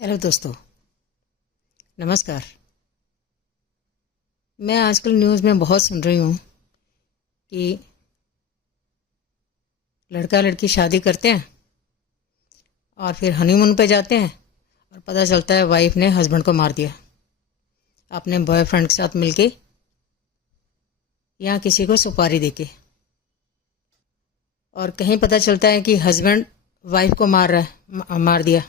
Hello दोस्तों, नमस्कार। मैं आजकल न्यूज़ में बहुत सुन रही हूँ कि लड़का लड़की शादी करते हैं और फिर हनीमून पे जाते हैं और पता चलता है वाइफ ने हस्बैंड को मार दिया अपने बॉयफ्रेंड के साथ मिलके या किसी को सुपारी देके। और कहीं पता चलता है कि हस्बैंड वाइफ को मार दिया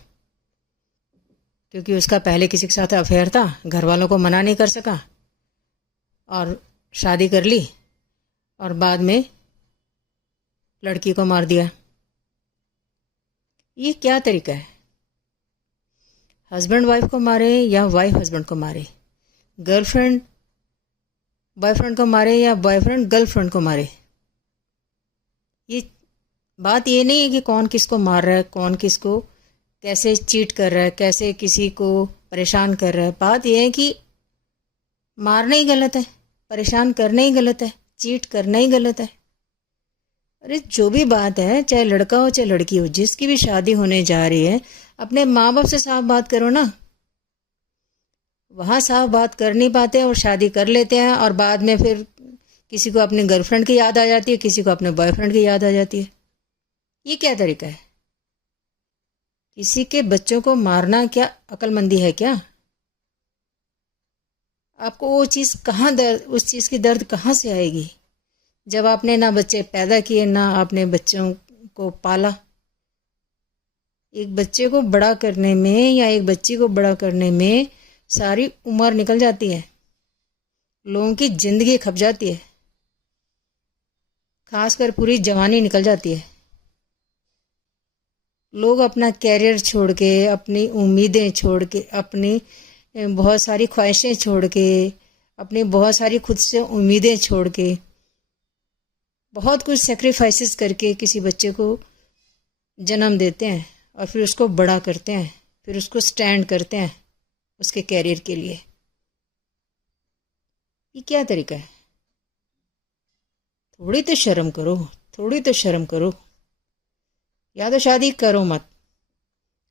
क्योंकि उसका पहले किसी के साथ अफेयर था, घर वालों को मना नहीं कर सका और शादी कर ली और बाद में लड़की को मार दिया। ये क्या तरीका है? हस्बैंड वाइफ को मारे या वाइफ हस्बैंड को मारे, गर्लफ्रेंड बॉयफ्रेंड को मारे या बॉयफ्रेंड गर्लफ्रेंड को मारे। ये बात ये नहीं है कि कौन किसको मार रहा है, कौन किसको कैसे चीट कर रहा है, कैसे किसी को परेशान कर रहा है। बात यह है कि मारना ही गलत है, परेशान करना ही गलत है, चीट करना ही गलत है। अरे जो भी बात है, चाहे लड़का हो चाहे लड़की हो, जिसकी भी शादी होने जा रही है, अपने माँ बाप से साफ बात करो ना। वहाँ साफ बात कर नहीं पाते और शादी कर लेते हैं और बाद में फिर किसी को अपने गर्लफ्रेंड की याद आ जाती है, किसी को अपने बॉयफ्रेंड की याद आ जाती है। ये क्या तरीका है? किसी के बच्चों को मारना क्या अक्लमंदी है क्या? आपको वो चीज़ कहाँ दर्द, उस चीज़ की दर्द कहाँ से आएगी जब आपने ना बच्चे पैदा किए ना आपने बच्चों को पाला। एक बच्चे को बड़ा करने में या एक बच्ची को बड़ा करने में सारी उम्र निकल जाती है, लोगों की जिंदगी खप जाती है, खासकर पूरी जवानी निकल जाती है। लोग अपना कैरियर छोड़ के, अपनी उम्मीदें छोड़ के, अपनी बहुत सारी ख्वाहिशें छोड़ के, अपनी बहुत सारी खुद से उम्मीदें छोड़ के, बहुत कुछ सेक्रीफाइसेस करके किसी बच्चे को जन्म देते हैं और फिर उसको बड़ा करते हैं, फिर उसको स्टैंड करते हैं उसके कैरियर के लिए। ये क्या तरीका है? थोड़ी तो शर्म करो, थोड़ी तो शर्म करो। या तो शादी करो मत,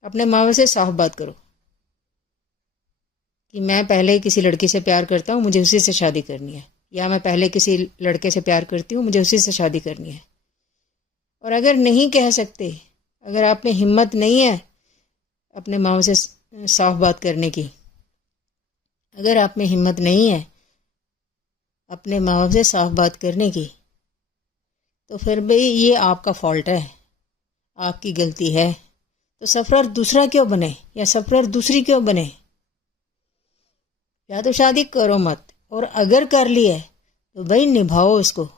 अपने माँ बाप से साफ बात करो कि मैं पहले किसी लड़की से प्यार करता हूँ, मुझे उसी से शादी करनी है, या मैं पहले किसी लड़के से प्यार करती हूँ, मुझे उसी से शादी करनी है। और अगर नहीं कह सकते, अगर आप में हिम्मत नहीं है अपने माँ बाप से साफ बात करने की, अगर आप में हिम्मत नहीं है अपने माँ बाप से साफ बात करने की, तो फिर भाई ये आपका फॉल्ट है, आपकी गलती है। तो सफरर दूसरा क्यों बने या सफरर दूसरी क्यों बने? या तो शादी करो मत, और अगर कर ली है तो भाई निभाओ, इसको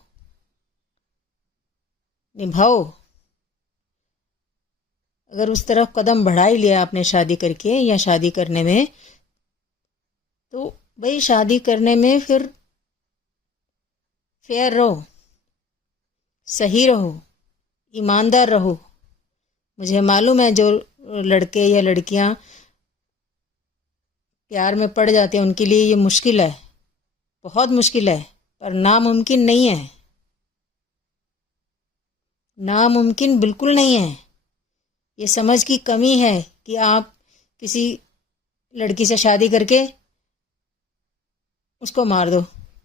निभाओ। अगर उस तरफ कदम बढ़ा ही लिया आपने शादी करके या शादी करने में, तो भाई शादी करने में फिर फेयर रहो, सही रहो, ईमानदार रहो। मुझे मालूम है जो लड़के या लड़कियां प्यार में पड़ जाते हैं उनके लिए ये मुश्किल है, बहुत मुश्किल है, पर नामुमकिन नहीं है, नामुमकिन बिल्कुल नहीं है। ये समझ की कमी है कि आप किसी लड़की से शादी करके उसको मार दो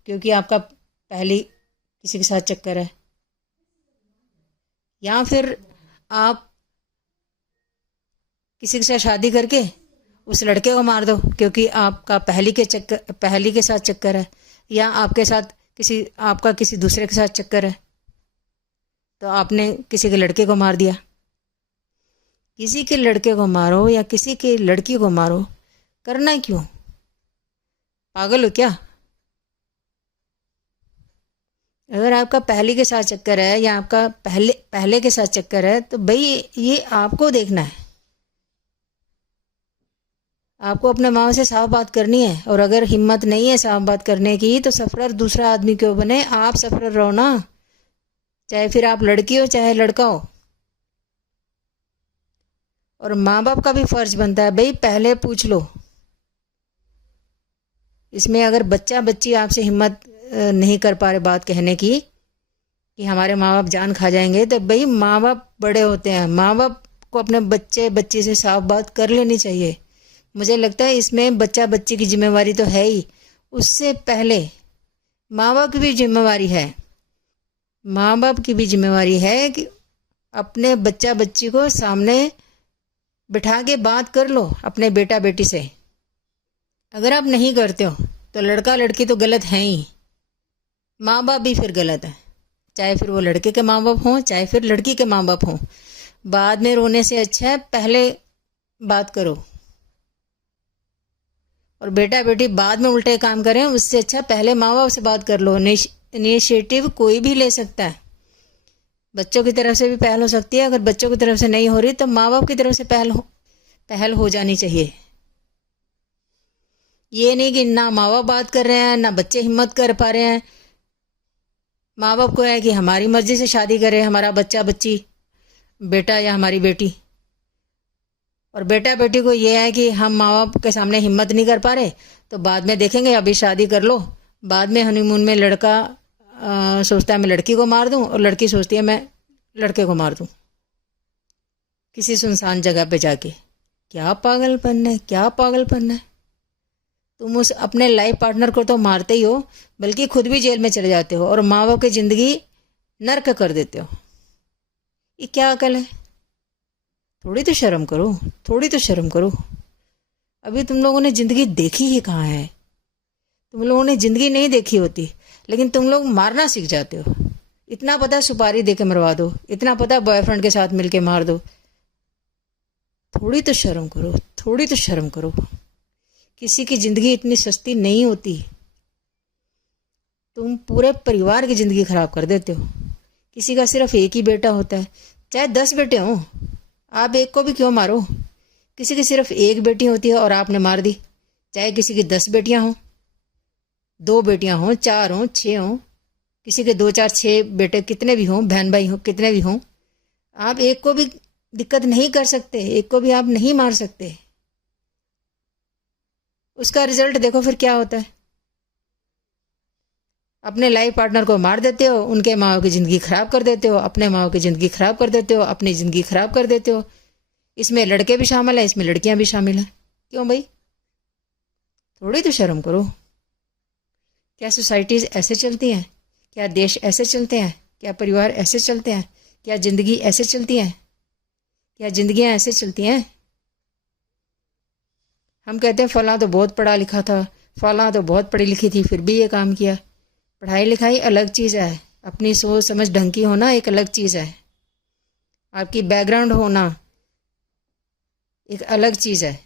क्योंकि आपका पहली किसी के साथ चक्कर है, या फिर आप किसी के साथ शादी करके उस लड़के को मार दो क्योंकि आपका पहली के साथ चक्कर है, या आपके साथ आपका किसी दूसरे के साथ चक्कर है, तो आपने किसी के लड़के को मार दिया। किसी के लड़के को मारो या किसी की लड़की को मारो, करना क्यों? पागल हो क्या? अगर आपका पहली के साथ चक्कर है या आपका पहले के साथ चक्कर है, तो भाई ये आपको देखना है, आपको अपने माँ से साफ बात करनी है। और अगर हिम्मत नहीं है साफ बात करने की, तो सफरर दूसरा आदमी क्यों बने? आप सफरर रहो ना, चाहे फिर आप लड़की हो चाहे लड़का हो। और माँ बाप का भी फर्ज बनता है भाई, पहले पूछ लो। इसमें अगर बच्चा बच्ची आपसे हिम्मत नहीं कर पा रहे बात कहने की कि हमारे माँ बाप जान खा जाएंगे, तो भाई माँ बाप बड़े होते हैं, माँ बाप को अपने बच्चे बच्ची से साफ बात कर लेनी चाहिए। मुझे लगता है इसमें बच्चा बच्ची की जिम्मेवारी तो है ही, उससे पहले माँ बाप की भी जिम्मेवारी है। माँ बाप की भी जिम्मेवारी है कि अपने बच्चा बच्ची को सामने बिठा के बात कर लो अपने बेटा बेटी से। अगर आप नहीं करते हो तो लड़का लड़की तो गलत हैं ही, माँ बाप भी फिर गलत है, चाहे फिर वो लड़के के माँ बाप हों चाहे फिर लड़की के माँ बाप हों। बाद में रोने से अच्छा है पहले बात करो। और बेटा बेटी बाद में उल्टे काम करें उससे अच्छा पहले माँ बाप से बात कर लो। इनिशिएटिव कोई भी ले सकता है, बच्चों की तरफ से भी पहल हो सकती है। अगर बच्चों की तरफ से नहीं हो रही तो माँ बाप की तरफ से पहल हो जानी चाहिए। ये नहीं कि ना माँ बाप बात कर रहे हैं ना बच्चे हिम्मत कर पा रहे हैं। माँ बाप को है कि हमारी मर्जी से शादी करे हमारा बच्चा बच्ची, बेटा या हमारी बेटी, और बेटा बेटी को ये है कि हम माँ बाप के सामने हिम्मत नहीं कर पा रहे तो बाद में देखेंगे, अभी शादी कर लो। बाद में हनीमून में लड़का सोचता है मैं लड़की को मार दूं और लड़की सोचती है मैं लड़के को मार दूं किसी सुनसान जगह पे जाके। क्या पागलपन है, क्या पागलपन है। तुम उस अपने लाइफ पार्टनर को तो मारते ही हो, बल्कि खुद भी जेल में चले जाते हो और माँ बाप की जिंदगी नर्क कर देते हो। ये क्या अकल है? थोड़ी तो शर्म करो, थोड़ी तो शर्म करो। अभी तुम लोगों ने जिंदगी देखी ही कहाँ है? तुम लोगों ने जिंदगी नहीं देखी होती, लेकिन तुम लोग मारना सीख जाते हो। इतना पता सुपारी दे के मरवा दो, इतना पता बॉयफ्रेंड के साथ मिलके मार दो। थोड़ी तो शर्म करो, थोड़ी तो शर्म करो। किसी की जिंदगी इतनी सस्ती नहीं होती। तुम पूरे परिवार की जिंदगी खराब कर देते हो। किसी का सिर्फ एक ही बेटा होता है, चाहे 10 बेटे हों, आप एक को भी क्यों मारो? किसी की सिर्फ एक बेटी होती है और आपने मार दी, चाहे किसी की 10 बेटियां हों, 2 बेटियां हों, 4 हों, 6 हों, किसी के 2 4 6 बेटे कितने भी हों, बहन भाई हों कितने भी हों, आप एक को भी दिक्कत नहीं कर सकते, एक को भी आप नहीं मार सकते। उसका रिजल्ट देखो फिर क्या होता है। अपने लाइफ पार्टनर को मार देते हो, उनके माँ की ज़िंदगी ख़राब कर देते हो, अपने माँ की ज़िंदगी ख़राब कर देते हो, अपनी ज़िंदगी ख़राब कर देते हो। इसमें लड़के भी शामिल है, इसमें लड़कियां भी शामिल हैं। क्यों भाई? थोड़ी तो शर्म करो। क्या सोसाइटीज़ ऐसे चलती हैं? क्या देश ऐसे चलते हैं? क्या परिवार ऐसे चलते हैं? क्या ज़िंदगी ऐसे चलती है? क्या ज़िंदगियाँ ऐसे चलती हैं? हम कहते हैं फलां तो बहुत पढ़ा लिखा था, फलां तो बहुत पढ़ी लिखी थी, फिर भी ये काम किया। पढ़ाई लिखाई अलग चीज़ है, अपनी सोच समझ ढंग की होना एक अलग चीज़ है, आपकी बैकग्राउंड होना एक अलग चीज़ है।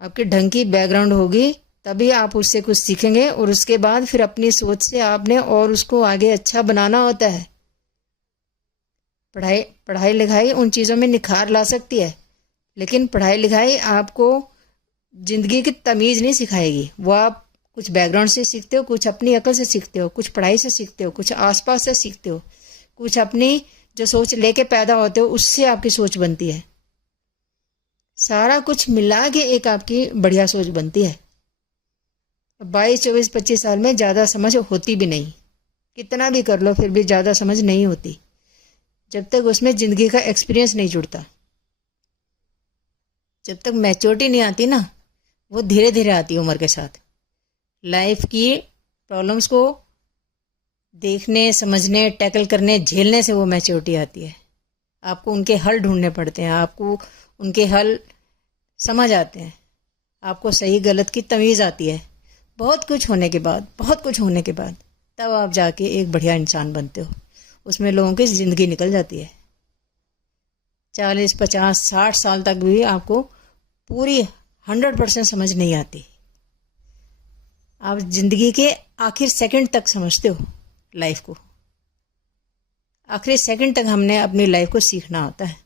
आपकी ढंग की बैकग्राउंड होगी तभी आप उससे कुछ सीखेंगे और उसके बाद फिर अपनी सोच से आपने और उसको आगे अच्छा बनाना होता है। पढ़ाई लिखाई उन चीज़ों में निखार ला सकती है, लेकिन पढ़ाई लिखाई आपको ज़िंदगी की तमीज़ नहीं सिखाएगी। वो आप कुछ बैकग्राउंड से सीखते हो, कुछ अपनी अकल से सीखते हो, कुछ पढ़ाई से सीखते हो, कुछ आसपास से सीखते हो, कुछ अपनी जो सोच लेके पैदा होते हो उससे आपकी सोच बनती है। सारा कुछ मिला के एक आपकी बढ़िया सोच बनती है। 22 24 25 साल में ज़्यादा समझ होती भी नहीं, कितना भी कर लो फिर भी ज़्यादा समझ नहीं होती जब तक उसमें ज़िंदगी का एक्सपीरियंस नहीं जुड़ता। जब तक मैच्योरिटी नहीं आती ना, वो धीरे धीरे आती है उम्र के साथ। लाइफ की प्रॉब्लम्स को देखने समझने टैकल करने झेलने से वो मैच्योरिटी आती है। आपको उनके हल ढूंढने पड़ते हैं, आपको उनके हल समझ आते हैं, आपको सही गलत की तमीज़ आती है। बहुत कुछ होने के बाद, बहुत कुछ होने के बाद तब आप जाके एक बढ़िया इंसान बनते हो। उसमें लोगों की ज़िंदगी निकल जाती है। 40 50 60 साल तक भी आपको पूरी 100% समझ नहीं आती। आप ज़िंदगी के आखिर सेकंड तक समझते हो लाइफ को। आखिरी सेकंड तक हमने अपनी लाइफ को सीखना होता है।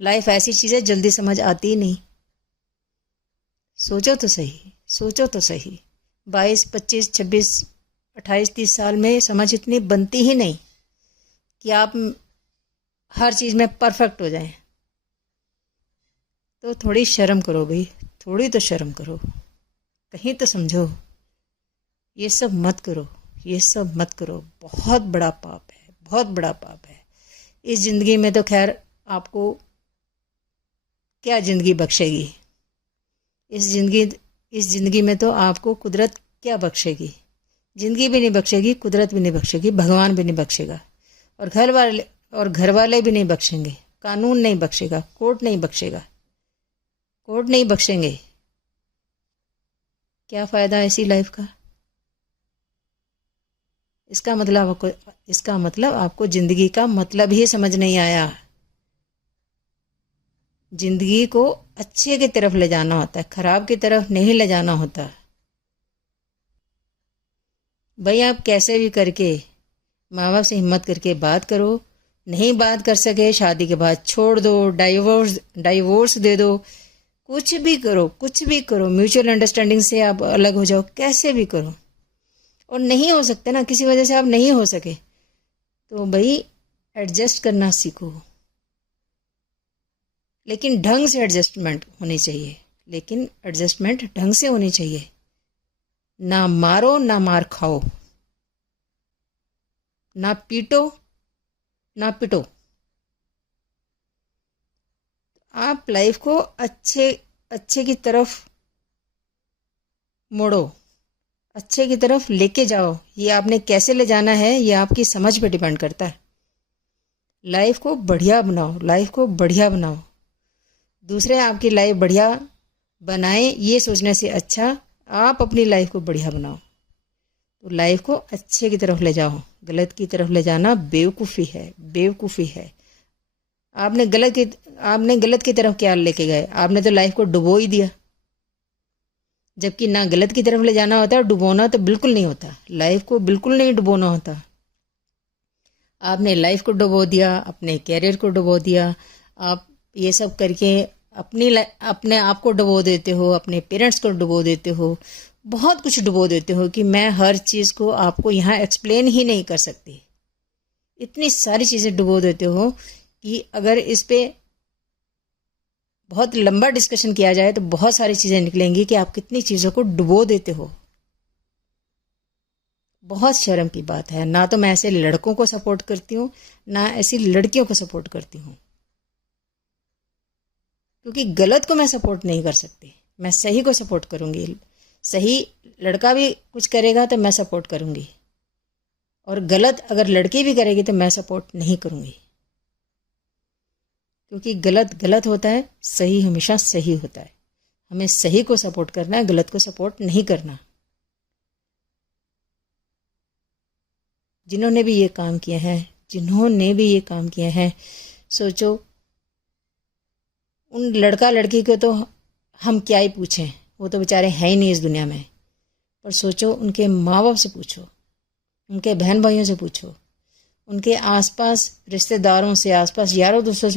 लाइफ ऐसी चीज़ है जल्दी समझ आती ही नहीं। सोचो तो सही, सोचो तो सही। 22 25 26 28 30 साल में समझ इतनी बनती ही नहीं कि आप हर चीज़ में परफेक्ट हो जाएं। तो थोड़ी शर्म करो भाई, थोड़ी तो शर्म करो, कहीं तो समझो। ये सब मत करो, ये सब मत करो। बहुत बड़ा पाप है, बहुत बड़ा पाप है। इस ज़िंदगी में तो खैर आपको क्या ज़िंदगी बख्शेगी। इस ज़िंदगी में तो आपको कुदरत क्या बख्शेगी? ज़िंदगी भी नहीं बख्शेगी, कुदरत भी नहीं बख्शेगी, भगवान भी नहीं बख्शेगा, और घर वाले भी नहीं बख्शेंगे, कानून नहीं बख्शेगा, कोर्ट नहीं बख्शेगा, कोर्ट नहीं बख्शेंगे। क्या फ़ायदा ऐसी लाइफ का? इसका मतलब आपको ज़िंदगी का मतलब ही समझ नहीं आया। ज़िंदगी को अच्छे की तरफ ले जाना होता है, खराब की तरफ नहीं ले जाना होता। भाई आप कैसे भी करके माँ बाप से हिम्मत करके बात करो, नहीं बात कर सके शादी के बाद छोड़ दो, डाइवोर्स दे दो, कुछ भी करो, कुछ भी करो, म्यूचुअल अंडरस्टैंडिंग से आप अलग हो जाओ, कैसे भी करो। और नहीं हो सकते ना, किसी वजह से आप नहीं हो सके, तो भाई एडजस्ट करना सीखो, लेकिन ढंग से एडजस्टमेंट होनी चाहिए, लेकिन एडजस्टमेंट ढंग से होनी चाहिए। ना मारो ना मार खाओ, ना पीटो ना पिटो। आप लाइफ को अच्छे अच्छे की तरफ मोड़ो, अच्छे की तरफ लेके जाओ। ये आपने कैसे ले जाना है ये आपकी समझ पे डिपेंड करता है। लाइफ को बढ़िया बनाओ, लाइफ को बढ़िया बनाओ। दूसरे आपकी लाइफ बढ़िया बनाएं ये सोचने से अच्छा आप अपनी लाइफ को बढ़िया बनाओ। तो लाइफ को अच्छे की तरफ ले जाओ, गलत की तरफ ले जाना बेवकूफ़ी है, बेवकूफ़ी है। आपने गलत की तरफ क्या लेके गए? आपने तो लाइफ को डुबो ही दिया। जबकि ना गलत की तरफ ले जाना होता है, डुबोना तो बिल्कुल नहीं होता, लाइफ को बिल्कुल नहीं डुबोना होता। आपने लाइफ को डुबो दिया, अपने कैरियर को डुबो दिया, आप ये सब करके अपने आप को डुबो देते हो, अपने पेरेंट्स को डुबो देते हो, बहुत कुछ डुबो देते हो कि मैं हर चीज़ को आपको यहाँ एक्सप्लेन ही नहीं कर सकती। इतनी सारी चीज़ें डुबो देते हो कि अगर इस पे बहुत लंबा डिस्कशन किया जाए तो बहुत सारी चीज़ें निकलेंगी कि आप कितनी चीज़ों को डुबो देते हो। बहुत शर्म की बात है। ना तो मैं ऐसे लड़कों को सपोर्ट करती हूँ, ना ऐसी लड़कियों को सपोर्ट करती हूँ, क्योंकि गलत को मैं सपोर्ट नहीं कर सकती, मैं सही को सपोर्ट करूँगी। सही लड़का भी कुछ करेगा तो मैं सपोर्ट करूँगी, और गलत अगर लड़की भी करेगी तो मैं सपोर्ट नहीं करूँगी, क्योंकि गलत गलत होता है, सही हमेशा सही होता है। हमें सही को सपोर्ट करना है, गलत को सपोर्ट नहीं करना। जिन्होंने भी ये काम किए हैं, सोचो उन लड़का लड़की को तो हम क्या ही पूछें, वो तो बेचारे हैं ही नहीं इस दुनिया में। पर सोचो उनके माँ बाप से पूछो, उनके बहन भाइयों से पूछो, उनके आसपास रिश्तेदारों से, आसपास यारों दोस्तों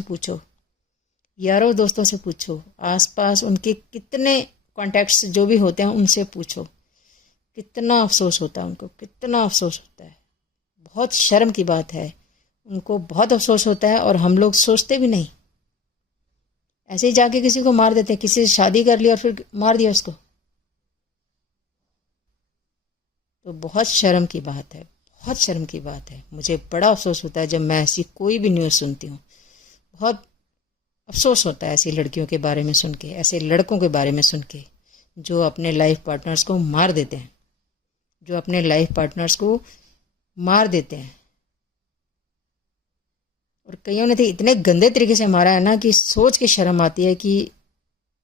से पूछो, आसपास उनके कितने कॉन्टैक्ट्स जो भी होते हैं उनसे पूछो। कितना अफसोस होता है उनको, कितना अफसोस होता है। बहुत शर्म की बात है, उनको बहुत अफसोस होता है, और हम लोग सोचते भी नहीं। ऐसे ही जाके किसी को मार देते हैं, किसी से शादी कर ली और फिर मार दिया उसको। तो बहुत शर्म की बात है, बहुत शर्म की बात है। मुझे बड़ा अफसोस होता है जब मैं ऐसी कोई भी न्यूज़ सुनती हूँ। बहुत अफसोस होता है ऐसी लड़कियों के बारे में सुन के, ऐसे लड़कों के बारे में सुन के, जो अपने लाइफ पार्टनर्स को मार देते हैं, जो अपने लाइफ पार्टनर्स को मार देते हैं। और कईयों ने तो इतने गंदे तरीके से मारा है ना कि सोच के शर्म आती है कि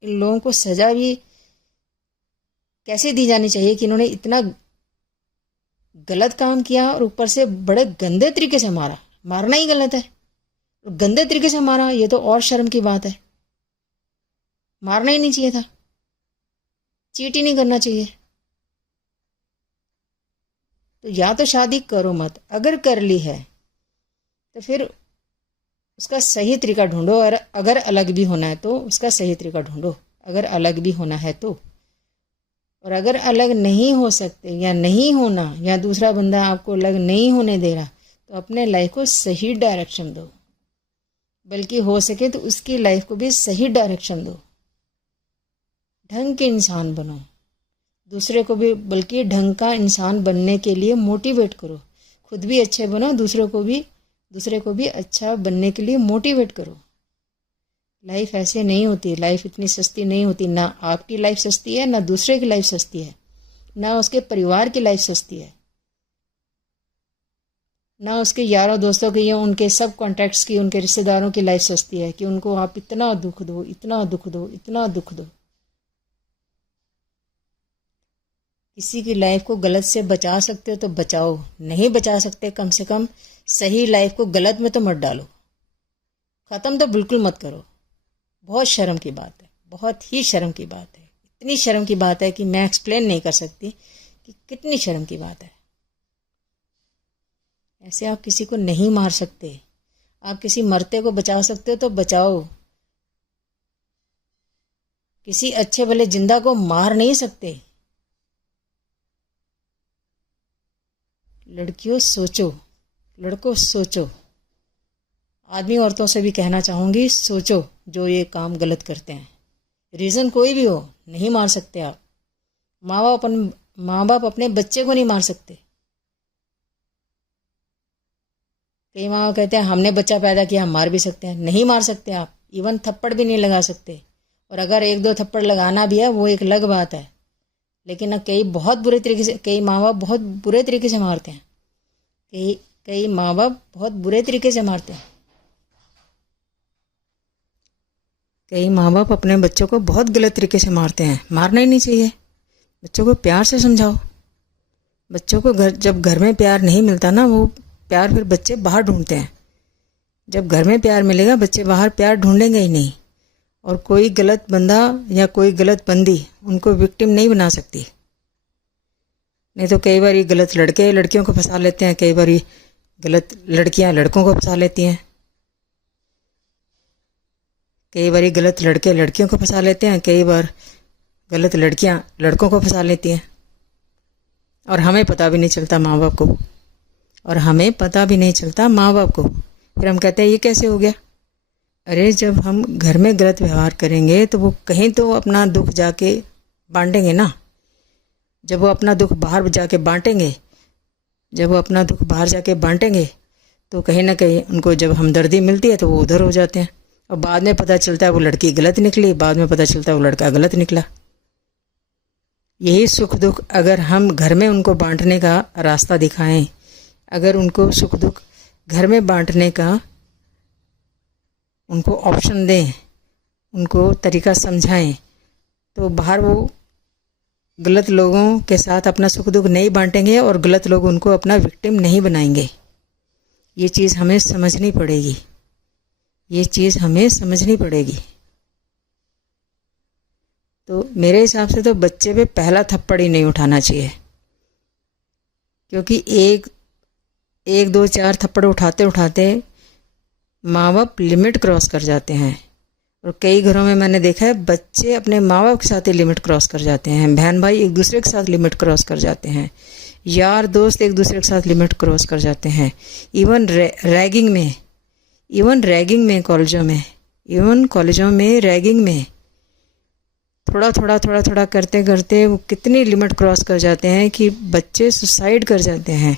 इन लोगों को सज़ा भी कैसे दी जानी चाहिए कि इन्होंने इतना गलत काम किया और ऊपर से बड़े गंदे तरीके से मारा। मारना ही गलत है, गंदे तरीके से मारा, ये तो और शर्म की बात है। मारना ही नहीं चाहिए था, चीट ही नहीं करना चाहिए। तो या तो शादी करो मत, अगर कर ली है तो फिर उसका सही तरीका ढूंढो, और अगर अलग भी होना है तो उसका सही तरीका ढूंढो, अगर अलग भी होना है तो। और अगर अलग नहीं हो सकते या नहीं होना, या दूसरा बंदा आपको अलग नहीं होने दे रहा, तो अपने लाइफ को सही डायरेक्शन दो, बल्कि हो सके तो उसकी लाइफ को भी सही डायरेक्शन दो। ढंग के इंसान बनो, दूसरे को भी बल्कि ढंग का इंसान बनने के लिए मोटिवेट करो। खुद भी अच्छे बनो, दूसरे को भी अच्छा बनने के लिए मोटिवेट करो। लाइफ ऐसे नहीं होती, लाइफ इतनी सस्ती नहीं होती। ना आपकी लाइफ सस्ती है, ना दूसरे की लाइफ सस्ती है, ना उसके परिवार की लाइफ सस्ती है, ना उसके यारों दोस्तों की या उनके सब कॉन्टैक्ट्स की, उनके रिश्तेदारों की लाइफ सस्ती है कि उनको आप इतना दुख दो, इतना दुख दो, इतना दुख दो। किसी की लाइफ को गलत से बचा सकते हो तो बचाओ, नहीं बचा सकते कम से कम सही लाइफ को गलत में तो मत डालो, ख़त्म तो बिल्कुल मत करो। बहुत शर्म की बात है, बहुत ही शर्म की बात है। इतनी शर्म की बात है कि मैं एक्सप्लेन नहीं कर सकती कि कितनी शर्म की बात है। ऐसे आप किसी को नहीं मार सकते। आप किसी मरते को बचा सकते हो तो बचाओ, किसी अच्छे भले जिंदा को मार नहीं सकते। लड़कियों सोचो, लड़कों सोचो, आदमी औरतों से भी कहना चाहूँगी सोचो जो ये काम गलत करते हैं। रीज़न कोई भी हो, नहीं मार सकते आप। माँ बाप अपने बच्चे को नहीं मार सकते। कई माँ बाप कहते हैं हमने बच्चा पैदा किया, हम मार भी सकते हैं। नहीं मार सकते आप, इवन थप्पड़ भी नहीं लगा सकते। और अगर एक दो थप्पड़ लगाना भी है वो एक अलग बात है, लेकिन कई बहुत बुरे तरीके से, कई माँ बाप बहुत बुरे तरीके से मारते हैं। कई माँ बाप बहुत बुरे तरीके से मारते हैं। कई माँ बाप अपने बच्चों को बहुत गलत तरीके से मारते हैं। मारना ही नहीं चाहिए। बच्चों को प्यार से समझाओ। बच्चों को जब घर में प्यार नहीं मिलता ना, वो प्यार फिर बच्चे बाहर ढूंढते हैं। जब घर में प्यार मिलेगा, बच्चे बाहर प्यार ढूंढेंगे ही नहीं। और कोई गलत बंदा या कोई गलत बंदी उनको विक्टिम नहीं बना सकती। नहीं तो कई बार ये गलत लड़के लड़कियों को फंसा लेते हैं, कई बार ये गलत लड़कियां लड़कों को फंसा लेती हैं, कई बार गलत लड़के लड़कियों को फंसा लेते हैं, कई बार गलत लड़कियां लड़कों को फंसा लेती हैं। और हमें पता भी नहीं चलता माँ बाप को, और हमें पता भी नहीं चलता माँ बाप को। फिर हम कहते हैं ये कैसे हो गया। अरे जब हम घर में गलत व्यवहार करेंगे तो वो कहीं तो अपना दुख जाके बांटेंगे ना। जब वो अपना दुख बाहर जाके बांटेंगे, जब वो अपना दुख बाहर जाके बांटेंगे तो कहीं ना कहीं उनको जब हमदर्दी मिलती है तो वो उधर हो जाते हैं। और बाद में पता चलता है वो लड़की गलत निकली, बाद में पता चलता है वो लड़का गलत निकला। यही सुख दुख अगर हम घर में उनको बांटने का रास्ता दिखाएं, अगर उनको सुख दुख घर में बांटने का उनको ऑप्शन दें, उनको तरीका समझाएं, तो बाहर वो गलत लोगों के साथ अपना सुख दुख नहीं बांटेंगे और गलत लोग उनको अपना विक्टिम नहीं बनाएंगे। ये चीज़ हमें समझनी पड़ेगी, ये चीज़ हमें समझनी पड़ेगी। तो मेरे हिसाब से तो बच्चे पे पहला थप्पड़ ही नहीं उठाना चाहिए, क्योंकि एक दो चार थप्पड़ उठाते उठाते माँ बाप लिमिट क्रॉस कर जाते हैं। और कई घरों में मैंने देखा है बच्चे अपने माँ बाप के साथ ही लिमिट क्रॉस कर जाते हैं, बहन भाई एक दूसरे के साथ लिमिट क्रॉस कर जाते हैं, यार दोस्त एक दूसरे के साथ लिमिट क्रॉस कर जाते हैं। इवन रैगिंग में कॉलेजों में रैगिंग में थोड़ा थोड़ा करते करते वो कितनी लिमिट क्रॉस कर जाते हैं कि बच्चे सुसाइड कर जाते हैं,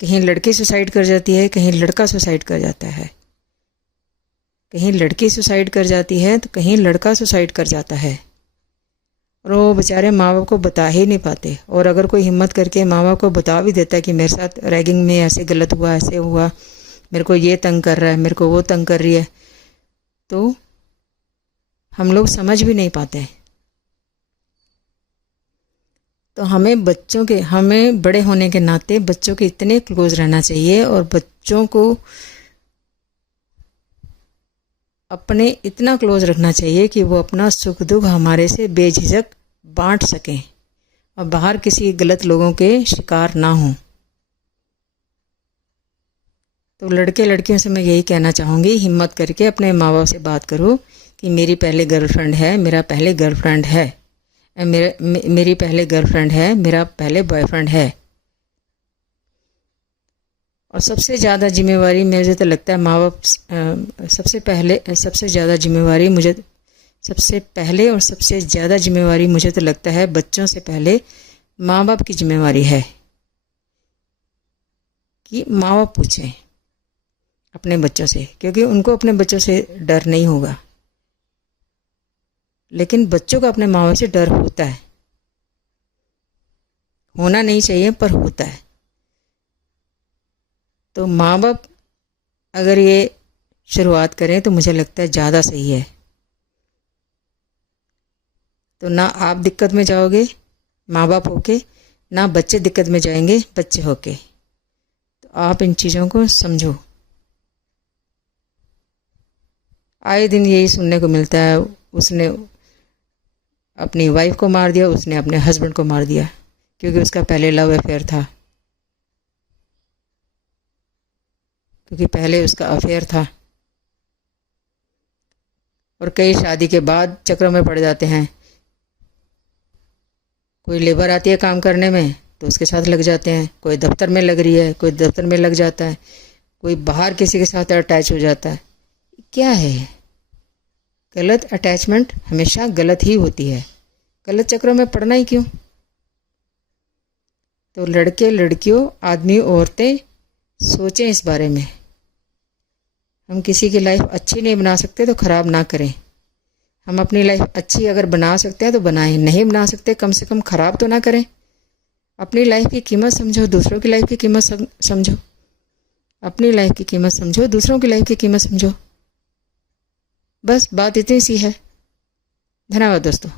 कहीं लड़की सुसाइड कर जाती है, कहीं लड़का सुसाइड कर जाता है, कहीं लड़की सुसाइड कर जाती है तो कहीं लड़का सुसाइड कर जाता है। और वो बेचारे माँ बाप को बता ही नहीं पाते। और अगर कोई हिम्मत करके माँ बाप को बता भी देता है कि मेरे साथ रैगिंग में ऐसे गलत हुआ, ऐसे हुआ, मेरे को ये तंग कर रहा है, मेरे को वो तंग कर रही है, तो हम लोग समझ भी नहीं पाते। तो हमें बड़े होने के नाते बच्चों के इतने क्लोज रहना चाहिए और बच्चों को अपने इतना क्लोज रखना चाहिए कि वो अपना सुख दुख हमारे से बेझिझक बांट सकें और बाहर किसी गलत लोगों के शिकार ना हों। तो लड़के लड़कियों से मैं यही कहना चाहूँगी, हिम्मत करके अपने माँ बाप से बात करो कि मेरी पहले गर्लफ्रेंड है, मेरा पहले गर्लफ्रेंड है, मेरी पहले गर्लफ्रेंड है, मेरा पहले बॉयफ्रेंड है। और सबसे ज़्यादा जिम्मेवारी मुझे तो लगता है माँ बाप सबसे ज़्यादा जिम्मेवारी मुझे तो लगता है बच्चों से पहले माँ बाप की जिम्मेवारी है कि माँ बाप पूछें अपने बच्चों से, क्योंकि उनको अपने बच्चों से डर नहीं होगा, लेकिन बच्चों को अपने माँ बाप से डर होता है। होना नहीं चाहिए पर होता है। तो माँ बाप अगर ये शुरुआत करें तो मुझे लगता है ज़्यादा सही है। तो ना आप दिक्कत में जाओगे माँ बाप होके, ना बच्चे दिक्कत में जाएंगे बच्चे होके। तो आप इन चीज़ों को समझो। आए दिन यही सुनने को मिलता है, उसने अपनी वाइफ को मार दिया, उसने अपने हस्बैंड को मार दिया, क्योंकि उसका पहले लव अफेयर था, क्योंकि पहले उसका अफेयर था। और कई शादी के बाद चक्रों में पड़ जाते हैं। कोई लेबर आती है काम करने में तो उसके साथ लग जाते हैं, कोई दफ्तर में लग रही है, कोई दफ्तर में लग जाता है, कोई बाहर किसी के साथ अटैच हो जाता है। क्या है? गलत अटैचमेंट हमेशा गलत ही होती है। गलत चक्रों में पड़ना ही क्यों? तो लड़के लड़कियों, आदमी औरतें सोचें इस बारे में। हम किसी की लाइफ अच्छी नहीं बना सकते तो ख़राब ना करें। हम अपनी लाइफ अच्छी अगर बना सकते हैं तो बनाएं, नहीं बना सकते कम से कम ख़राब तो ना करें। अपनी लाइफ की कीमत समझो, दूसरों की लाइफ की कीमत समझो। अपनी लाइफ की कीमत समझो, दूसरों की लाइफ की कीमत समझो। बस बात इतनी सी है। धन्यवाद दोस्तों।